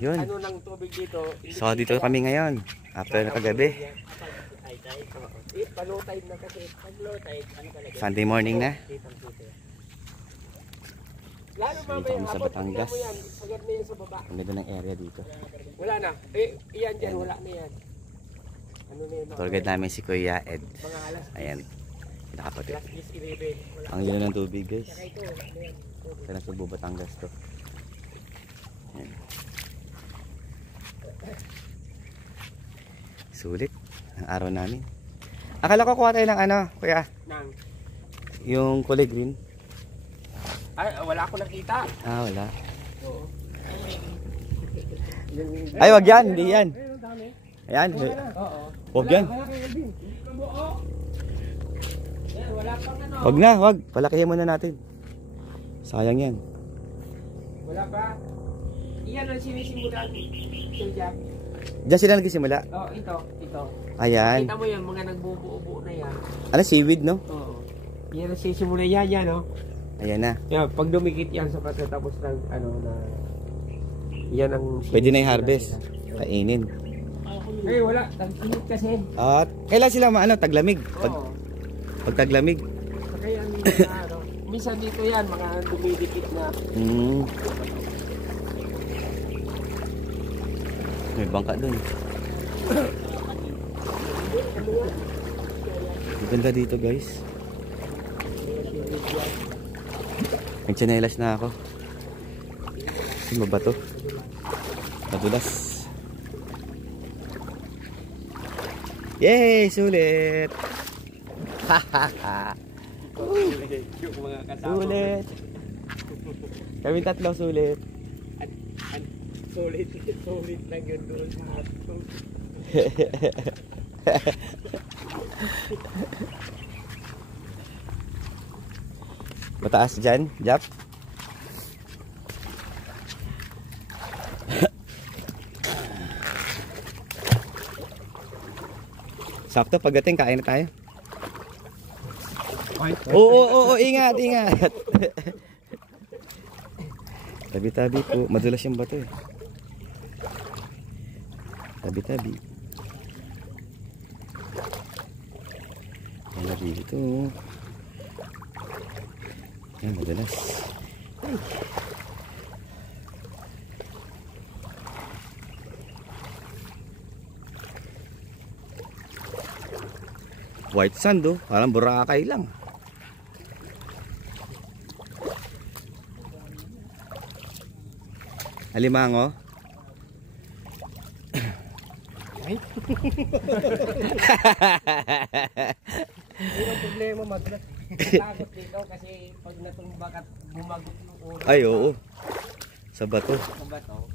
Yun. ano ng tubig dito. So dito kami ngayon. After na kagabi. Low tide na kasi. Pag low tide, ano talaga? Sunday morning na. Lalo So, mamaya, kami sa abot Batangas. mo yan. Sagad na yan sa baba. Ang ganda ng area dito. Wala na. Iyan dyan, wala na yan. Ano na yun? Tour guide namin si Kuya Ed. Mga alas. Ayan. Nakapatid. Last is 11. Ang yun ng tubig guys. Saka ito, wala na yan. Ito na Subo, Batangas to. Ayan. Sulit ang araw namin. Akala ko kuha tayo ng ano, Kuya. Nang. Yung kulay green. Ay, wala ako nakita. Ah, wala. Oo. Ay, wag yan. Hindi yan. Ayan. Oo. Wag yan. Wala pang ano. Wag na, wag. Palakihan muna natin. Sayang yan. Wala pa. Iyan ang sinisimulan. Sir Jack. Diyan sila nagsisimula. Oh, ito. Ayan. Kita mo yan, mga nagbubuo-buo na yan. Ano, seaweed, no? Oo. Iyan ang sinisimulan yan, no? Ayan na. Yan, pag dumikit yan sa pagkatapos ng ano na yan ang Pwede na i-harvest. Kainin. Eh, wala. Tag-init kasi. At kailan sila taglamig. Oo. Pag taglamig. Kaya minsan, minsan dito yan, mga dumidikit na. May bangka dun. Ang ganda dito guys. May tsinelas na ako. Kasi mabato. Madulas. Yay! Sulit! Hahaha! Yung mga kasama. Sulit! Kami tatlo sulit. Sulit lang yun doon sa ato. Mataas dyan, Jap. Sakto, pagdating kain na tayo. Oo, ingat. Tabi-tabi po, madulas yung bato eh. Tabi-tabi. Wala dito. Ayan, madulas. White sand oh, parang Boracay lang. Alimango. Ay? Yung problema madulas. Takot dito kasi pag natumba ka bumagot yung ulo. Ay oo. Sa bato. Sa bato.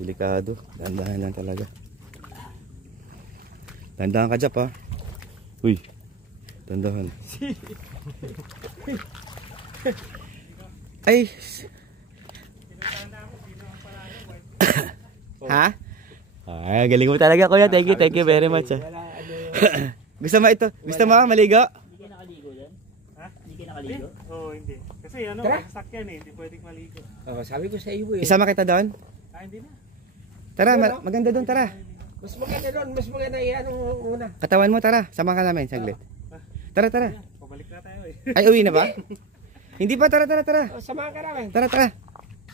Delikado. Dandahan lang talaga. Dandahan ka Jap ha. Uy. Dandahan. Ay. Ha? Ay, galing mo talaga kuya. Thank you very much. Gusto mo ito? Gusto mo maligo? Hindi ka nakaligo dyan? Ha? Hindi ka nakaligo? Oo, hindi. Kasi sakyan eh, hindi pwedeng maligo. Oh, sabi ko sa iyo eh. Isama kita doon? Hindi na. Tara, maganda doon, tara. Mas maganda doon, mas maganda yan muna. Katawan mo, tara. Sama ka namin, saglit. Tara. Pabalik na tayo eh. Ay, uwi na ba? Hindi pa, tara. Oh, samahan ka namin. Tara.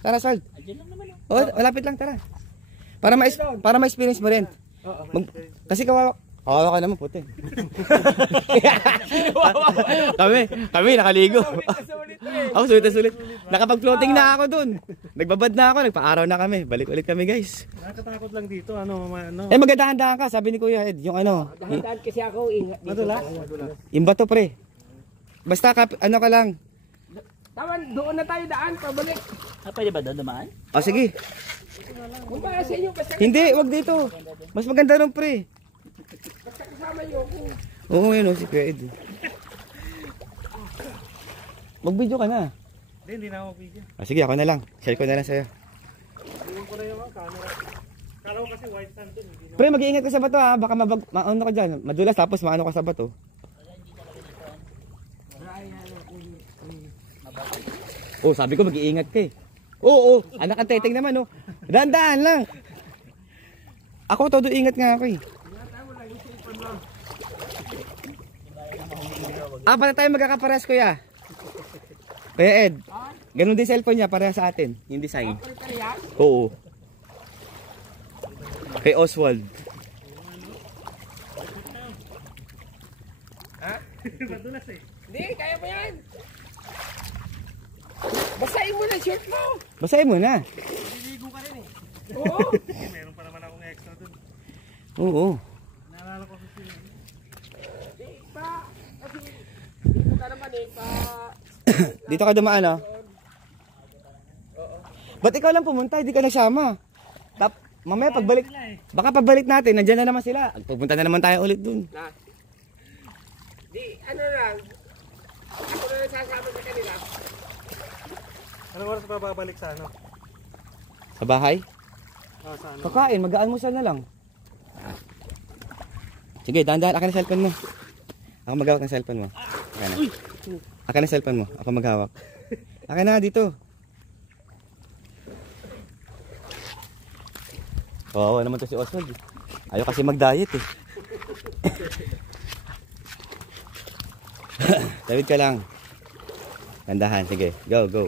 Tara, Salt. Adyan lang naman Oh, malapit lang, tara. Para ma-experience mo rin. Kasi kawawa ka naman, puti. kami nakaligo. Ako sulit. Nakapag-floating na ako dun. Nagbabad na ako, nagpa-araw na kami. Balik ulit kami, guys. Nakakatakot lang dito, Eh, magdahan-dahan ka, sabi ni Kuya Ed, yung Dahan-dahan kasi ako ingat dito. Madulas. yung bato pre. Basta ka lang. Tawan, doon na tayo daan, pabalik. pwede ba doon dumaan? O sige. Kung para sa inyo, basta Hindi, wag dito. Mas maganda rin pre. kasama nyo ako. Oo, yun si Kuya Ed. Mag-video ka na. Hindi na ako video. Sige, ako na lang. Share ko na lang sa'yo. Iwan ko na yung camera. Kala ko kasi white sand dun. Hindi na. Pre, mag-iingat ka sa bato ha. Baka maano ka dyan. Madulas tapos maano ka sa bato. Oh, sabi ko mag-iingat ka eh. Oo, anak ang teteng naman oh. Dahan-dahan lang. Ako, todo ingat nga ako eh. Para tayo magkakapares, kuya. Kuya Ed, ganun din cellphone niya, pareha sa atin. Yung design. Oo. Kay Oswald. Madulas eh. Hindi, kaya mo yan. Basahin mo na shirt mo. Basahin mo na. Naliligo ka rin eh. Oo. Meron pa naman akong extra dun. Oo. Naalala ko kasi yun. Di pa. Kasi dito ka naman eh. Dito ka dumaan, oh. Ba't ikaw lang pumunta? Hindi ka nagsama. Mamaya pagbalik, baka pagbalik natin, nandiyan na naman sila. Pupunta na naman tayo ulit dun. Na. Di, ano lang. Ako na sasama sa kanila. Anong oras pa babalik sa ano? Sa bahay? Sa ano? Kakain, mag-aalmusal na lang. Sige, dahan-dahan. Akin na cellphone mo. Ako maghawak ng cellphone mo. Akin na. Akin na cellphone mo. Ako maghawak. Akin na, dito. Oo, naman to si Oswald. Ayaw kasi mag-diet eh. Tawid ka lang. Dandahan, sige. Go, go.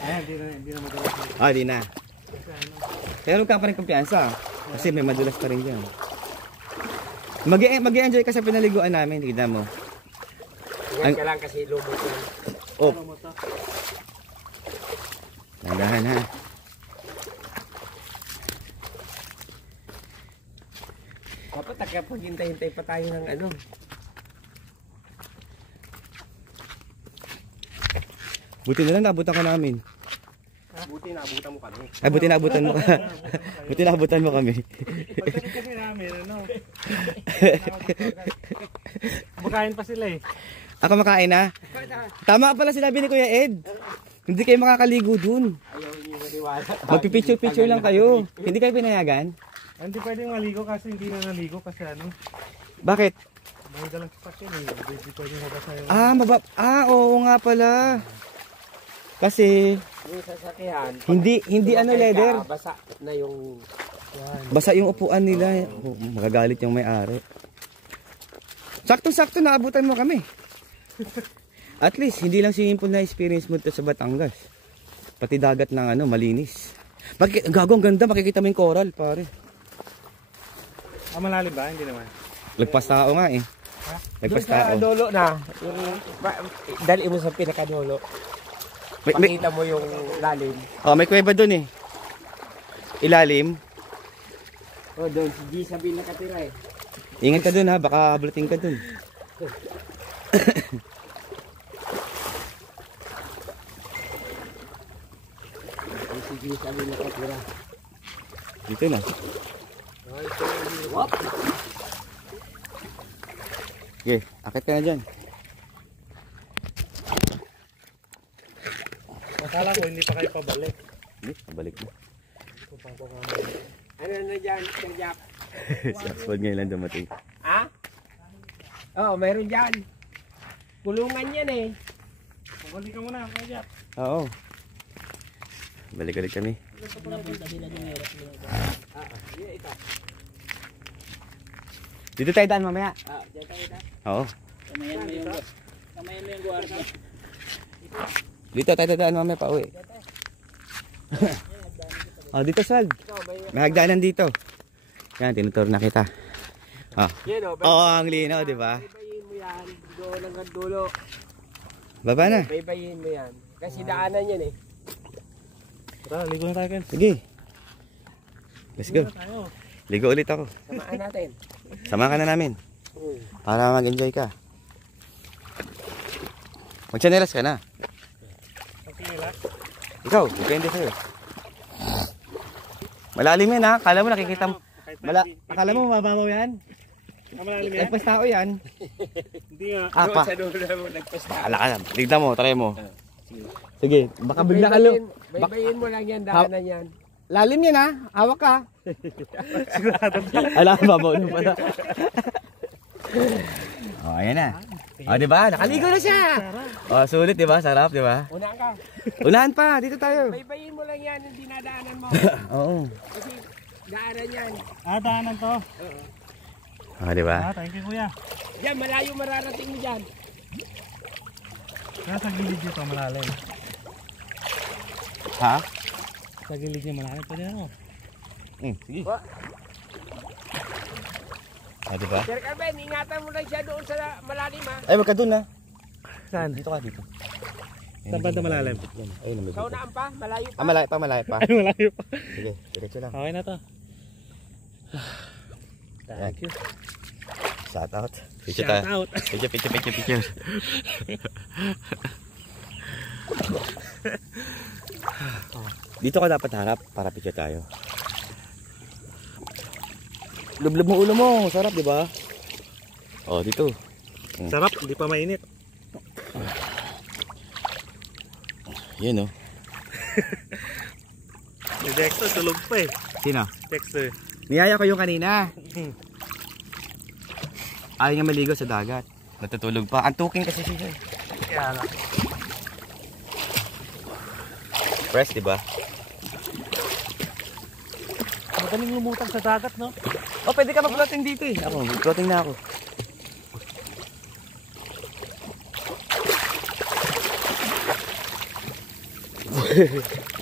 Ay, hindi na madalas. Di na. Pero ka pa rin kumpiyansa. Kasi may madulas pa rin dyan. Mag-i-enjoy ka sa pinaliguan namin. Tignan mo. Ingat ka lang kasi lumot yan. Oh. Dandahan ha. Dapat nagkapaghintay-hintay pa tayo ng ano. Buti na lang naabutan ka namin. Buti naabutan mo kami. Ay, buti naabutan mo ka. Buti naabutan mo kami. Pagdating kasi namin, ano? Kumakain pa sila eh. Ako makain na. Tama pala sinabi ni Kuya Ed. Hindi kayo makakaligo dun. Ayaw niyo maniwala. Magpipicture-picture lang kayo. Hindi kayo pinayagan? Hindi pwedeng maligo kasi hindi na naligo kasi ano? Bakit? May dalang sasakyan eh. Hindi pwedeng mabasa yung... Oo nga pala. Kasi Yung sasakyan. hindi ano leather. Basa na yung... Basa yung upuan nila. Magagalit yung may-ari. Sakto-sakto naabutan mo kami. At least hindi lang simple na experience mo to sa Batangas. Pati dagat ng ano, malinis. Bakit gagawang ganda, makikita mo yung coral, pare. malalim ba? Hindi naman. Lagpas tao nga eh. Lagpas Doon sa tao. dulo na. Yung, dali mo sa pinakadulo. Pakita mo yung lalim. May kuweba doon eh. Ilalim. Doon si G sabi nakatira eh. Ingat ka doon ha, baka hablutin ka doon. Si G sabi nakatira. Dito na. Wap! Okay, akit ka na dyan. Akala ko hindi pa kayo pabalik. Hindi, pabalik na. Ano na dyan, Sir Jack? Si Oxford ngayon lang dumating. Ha? Oo, mayroon dyan. Kulungan yan eh. Pabalik ka muna, Kuya Jack. Oo. Balik-balik kami. Ito. Dito tayo daan mamaya. Dyan tayo na. Oo. Kamayan mo yung guarda. Dito tayo daan mamaya pa uwi. Dito Sald. May hagdanan dito. Yan, tinuturo na kita. Yan o. Ang linaw, di ba? Baybayin mo yan. Doon hanggang dulo. Baba na. Baybayin mo yan. Kasi daanan yan eh. Tara, ligo na tayo, Ken. Sige. Let's go. Ligo na tayo. Ligo ulit ako. Samaan natin. Sama ka na namin. Para mag-enjoy ka. Magchanelas ka na. Okay, relax. Ikaw, depende sa'yo. Malalim yan ha. Akala mo nakikita mo. Akala mo mababaw yan. Malalim yan? Nagpas tao yan. Hindi nga. Pa. Doon sa dulo mo nagpasta. Ala ka na. Tignan mo, try mo. Sige, baka bigla ka Baybayin mo lang yan. Daanan yan. Lalim yan ha. Hawak ka. Sigurado ka. Ala, babaw na pala. Ayan na. Diba? Nakaligo na siya. Sulit diba? Sarap diba? Unahan ka. Unahan pa. Dito tayo. Baybayin mo lang yan. Yung dinadaanan mo. Oo. Kasi Daanan yan. Daanan to. Ah, di ba? Thank you kuya. Yan, malayo mararating mo dyan. Kaya sa gilid dito malalim. Ha? Sa gilid niya malalim. Pwede ano? Sige. Wa. Ah, di ba? Sir Carmen, ingatan mo lang siya doon sa malalim ha. Ay, wag ka dun, ha? Saan? Dito ka, dito. Saan banda malalim? Yan. Ayun, may Sa dito. unaan pa, malayo pa. Ah, malayo pa, malayo pa. Ay, malayo pa. Sige, diretso lang. Okay na to. Thank you. Shout out. Picture Shout tayo. out. Picture. Dito ka dapat harap para picture tayo. Lublub mo ulo mo, sarap, di ba? Oh, dito. Sarap, hindi pa mainit. Yan, oh. Si Dexter, tulog pa eh. Sino? Dexter. Niyaya ko yung kanina. Ayaw nga maligo sa dagat. Natutulog pa. Antukin kasi siya. Kaya nga. Fresh, di ba? Magaling lumutang sa dagat, no? Oh, pwede ka mag-floating dito eh. Ako, mag-floating na ako.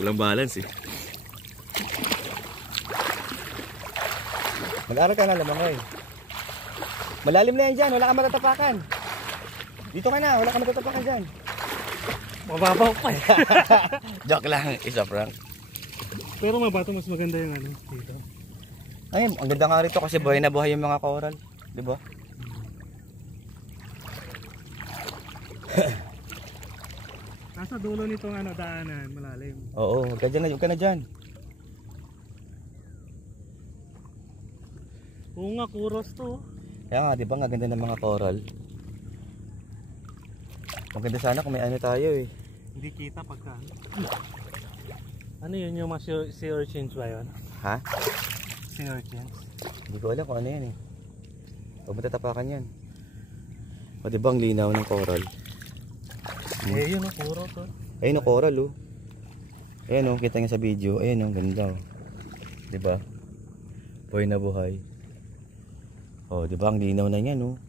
Walang balance eh. Mag-aral ka na lamang eh. Malalim na yan dyan, wala kang matatapakan. Dito ka na, wala kang matatapakan dyan. Mababaw pa eh. Joke lang, isa prank. Pero mabato mas maganda yung ano dito. Ay, ang ganda nga rito kasi buhay na buhay yung mga coral. Di ba? Nasa dulo nitong ano, daanan, malalim. Oo, huwag ka na dyan. Oo nga, kuros to. Kaya nga, di ba, ang ganda ng mga coral. Maganda sana kung may ano tayo eh. Hindi kita pagka. Ano yun yung mga sea urchins ba yun? Ha? Sea urchins. Hindi ko alam kung ano yan eh. Huwag matatapakan yan. O di ba ang linaw ng coral? Eh yun o, puro to. Ayun o, coral oh. Ayan o, kita nga sa video. Ayan o, ganda o. Di ba? Buhay na buhay. O, di ba ang linaw na yan o.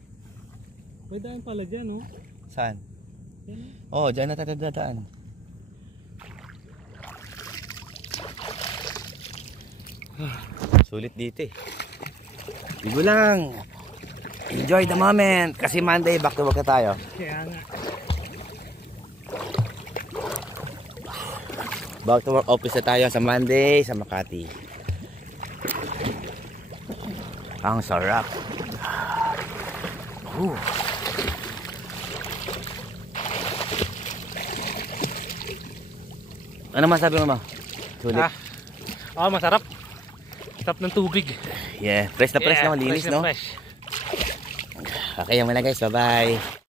May daan pala dyan o. Saan? Yan. Oh, dyan na tayo dadaan. Sulit dito eh. Bigo lang. Enjoy the moment. Kasi Monday, back to work na tayo. Kaya nga. Back to work office na tayo sa Monday sa Makati. Ang sarap. Ano masabi mo, ma? Sulit. Oh, masarap. Sarap ng tubig. Yeah, fresh na fresh, no? Linis, fresh na no? fresh. Okay, yan muna guys. Bye-bye.